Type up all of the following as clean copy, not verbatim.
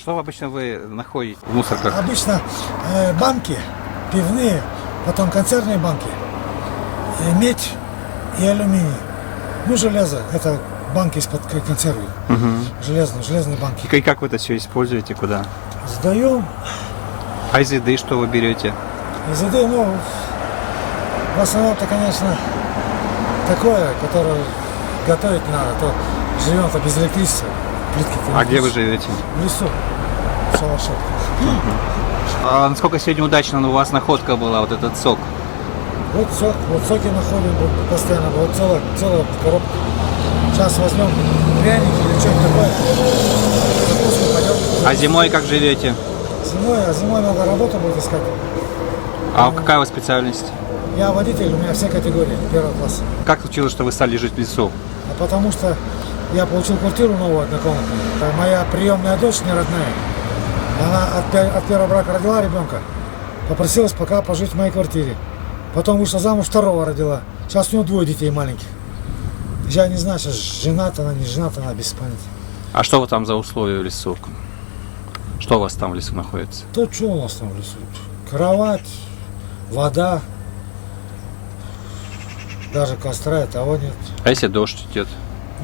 Что обычно вы находите в мусорках? Обычно банки пивные, потом консервные банки, медь и алюминий. Ну, железо, это банки из-под консервы. Железные банки. И как вы это все используете, куда? Сдаем А из еды что вы берете? из еды, ну, в основном-то, конечно, такое, которое готовить не надо, то живем-то без электричества. Плитки-то А не где вы включишь. живете? В лесу, в шалаше. А насколько сегодня удачно у вас находка была, вот этот сок? Вот соки находим вот постоянно, вот целая коробка. Сейчас возьмем пряники или что-нибудь такое. Запускаем, пойдем. А зимой как живете? Зимой надо работу будет искать. А какая у вас специальность? Я водитель, у меня все категории, первого класса. Как случилось, что вы стали жить в лесу? А потому что я получил квартиру новую однокомнатную. Моя приемная дочь, не родная, она от первого брака родила ребенка. Попросилась пока пожить в моей квартире. Потом вышла замуж, второго родила. Сейчас у нее 2 детей маленьких. Я не знаю, сейчас жената она, не жената она, без памяти. А что вы там за условия в лесу? Что у вас там в лесу находится? То что у нас там в лесу? Кровать, вода, даже костра и того нет. А если дождь идет?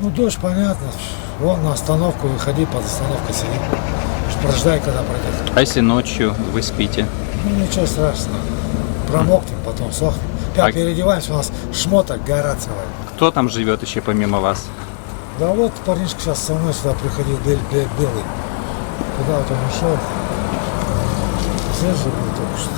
Ну, дождь, понятно. Вон на остановку выходи, под остановкой сиди. Прождай, когда пройдет. А если ночью вы спите? Ну, ничего страшного. Промокнем, потом сохнем. А- Переодеваемся, у нас шмоток гора целая. Кто там живет еще помимо вас? Да вот парнишка сейчас со мной сюда приходил, белый. Куда вот он ушел? Здесь же был только что.